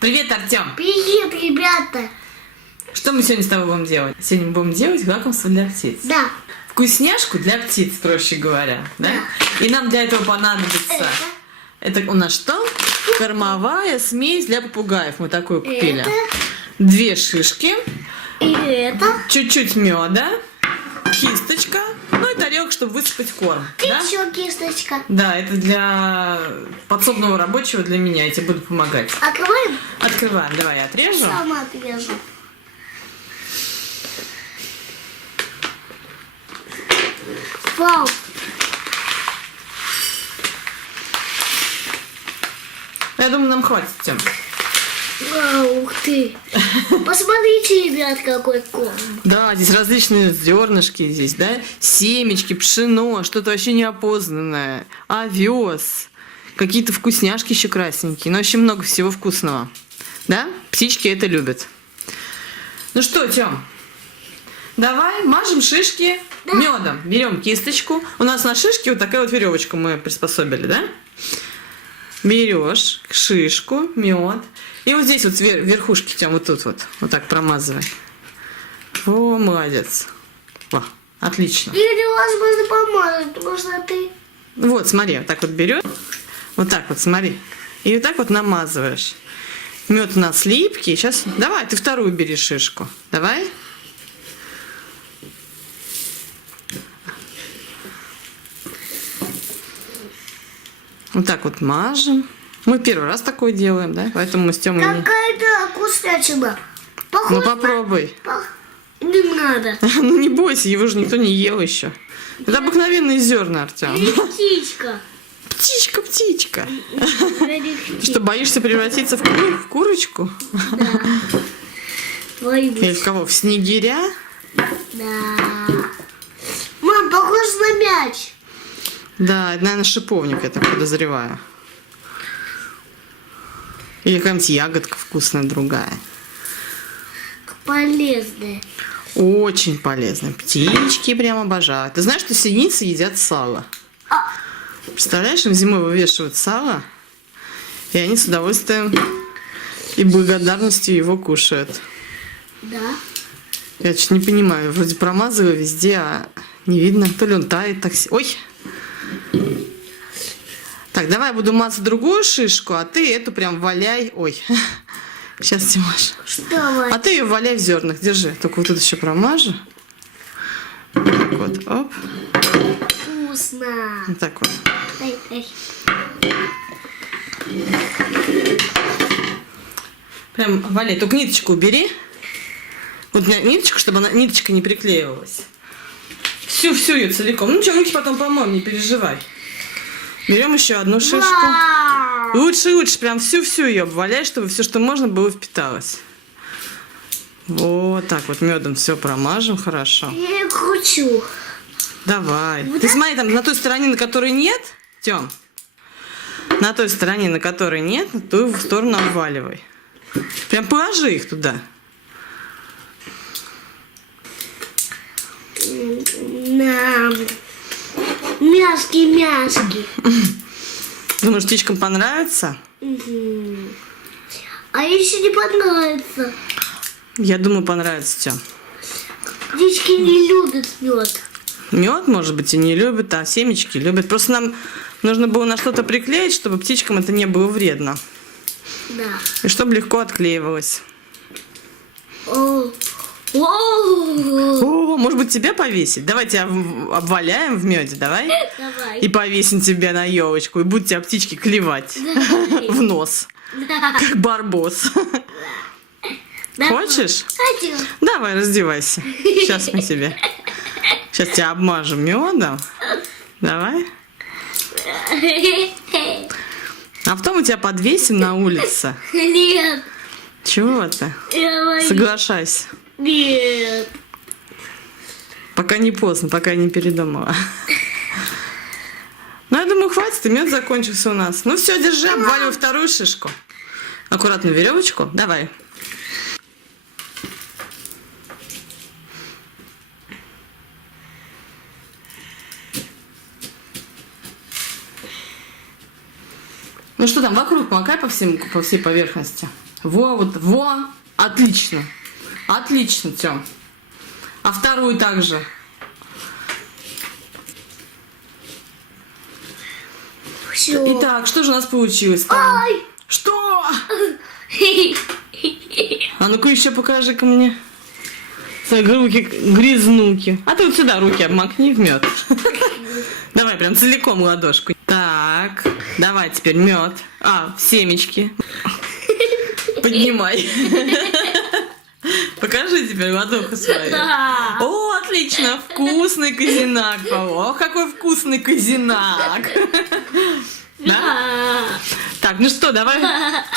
Привет, Артем! Привет, ребята! Что мы сегодня с тобой будем делать? Сегодня мы будем делать лакомство для птиц. Да. Вкусняшку для птиц, проще говоря. Да? И нам для этого понадобится... Это у нас что? Кормовая смесь для попугаев. Мы такую купили. 2 шишки. И это. Чуть-чуть меда. Кисточка. Ну и тарелка, чтобы высыпать корм. И Да? еще кисточка. Да, это для подсобного рабочего, для меня. Я тебе буду помогать. Открываем? Открываем. Давай я отрежу. Сама отрежу. Вау! Я думаю, нам хватит, Тем. Вау, ух ты! Посмотрите, ребят, какой корм. Да, здесь различные зернышки, здесь, да, семечки, пшено, что-то вообще неопознанное, овес, какие-то вкусняшки еще красненькие, но очень много всего вкусного. Да? Птички это любят. Ну что, Тем, давай мажем шишки медом. Берем кисточку. У нас на шишке вот такая вот веревочка мы приспособили, да? Берешь шишку, мед. И вот здесь вот верхушки, Тем, вот тут вот. Вот так промазывай. О, молодец. О, отлично. Или возможно помазать, потому что ты... Вот, смотри, вот так вот берешь. Вот так вот, смотри. И вот так вот намазываешь. Мед у нас липкий. Сейчас, давай, ты вторую бери шишку. Давай. Вот так вот мажем. Мы первый раз такое делаем, да? Поэтому мы с Тёмой... Какая-то вкуснятина. Похоже Ну попробуй. Не надо. Ну не бойся, его же никто не ел еще. Это обыкновенные зерна, Артем. Или птичка. Птичка, птичка. Или Ты что, боишься превратиться в курочку? Да. Или в кого? В снегиря? Да. Мам, похож на мяч. Да, это, наверное, шиповник, я так подозреваю. Или какая-нибудь ягодка вкусная другая. Полезная. Очень полезно. Птички прям обожают. Ты знаешь, что синицы едят сало? Представляешь, им зимой вывешивают сало, и они с удовольствием и благодарностью его кушают. Да. Я чуть не понимаю, вроде промазываю везде, а не видно. То ли он тает так... Ой! Так, давай я буду мазать другую шишку, а ты эту прям валяй. Ой, сейчас, Тимош. Что, А ты ее валяй в зернах, держи. Только вот тут еще промажу. Вот так вот, оп. вкусно. Вот так вот. Дай. Прям валяй. Только ниточку убери. Вот ниточку, чтобы она, ниточка не приклеивалась. Всю ее целиком. Ну что, руки потом помоем, не переживай. Берем еще одну шишку. Вау! Лучше, прям всю ее обваляй, чтобы все, что можно, было впиталось. Вот так вот медом все промажем хорошо. Я ее кручу. Давай. Вот Ты так? смотри, там на той стороне, на которой нет, Тём, на той стороне, на которой нет, на ту сторону обваливай. Прям положи их туда. На. Мяски. Думаешь, птичкам понравится? Угу. А если не понравится? Я думаю, понравится, Тём. Птички не любят мед. Мед, может быть, и не любят, а семечки любят. Просто нам нужно было на что-то приклеить, чтобы птичкам это не было вредно. Да. И чтобы легко отклеивалось. О, О, может быть, тебя повесить? Давай тебя обваляем в меде, давай? давай. И повесим тебя на елочку, и будут тебя птички клевать в нос, как барбос. Хочешь? Хочу. Давай, раздевайся. Сейчас мы тебе. Сейчас тебя обмажем медом. Давай. А потом мы тебя подвесим на улице. Нет. Чего ты? Я боюсь. Соглашайся. Нет. Пока не поздно, пока я не передумала. Ну, я думаю, хватит, и мед закончился у нас. Ну все, держи, обваливай вторую шишку. Аккуратно веревочку. Давай. Ну что там, вокруг макай по всей поверхности. Во. Отлично. Отлично, Тём. А вторую также. Все. Итак, что же у нас получилось? Ай! Что? А ну-ка еще покажи-ка мне. Свои руки грязнуки. А ты вот сюда руки обмакни в мед. Давай прям целиком ладошку. Так, давай теперь мед. Семечки. Поднимай. Покажи теперь ладоху свою. Да. О, отлично, вкусный казинак. О, какой вкусный казинак. Да? Так, ну что, давай.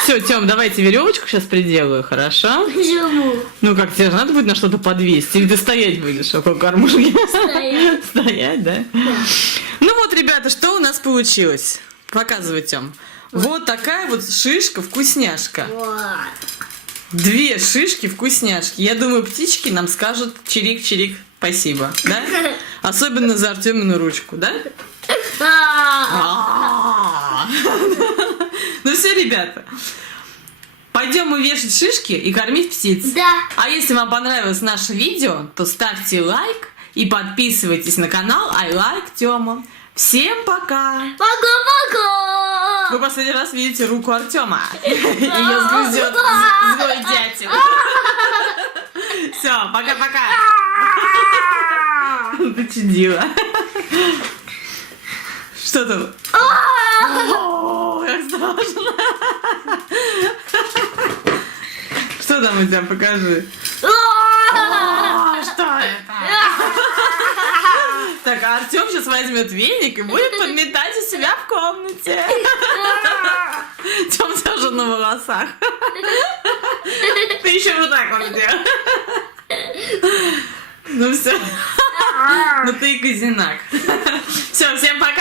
Все, Тём, давайте веревочку сейчас приделаю, хорошо? Почему? Ну как, тебе же надо будет на что-то подвесить, или ты стоять будешь около кормушки? Стоять. Стоять, да? Ну вот, ребята, что у нас получилось? Показывай, Тём. Вот такая вот шишка-вкусняшка. Вот. 2 шишки-вкусняшки. Я думаю, птички нам скажут чирик-чирик спасибо, да? Особенно за Артемину ручку, да? Ну все, ребята, пойдем мы вешать шишки и кормить птиц. Да. А если вам понравилось наше видео, то ставьте лайк и подписывайтесь на канал I Like Тёма. Всем пока! Пока-пока! Вы последний раз видите руку Артема. Ее сгрызет злой дятел. Все, пока-пока. Ты чудила. Что там? О, как страшно. Что там у тебя? Покажи. О, что это? Так, а Артем сейчас возьмет веник и будет подметать у себя в комнате. Тем все уже на волосах. Ты еще вот так вот делаешь. Ну все. Ну ты и казинак. Все, всем пока.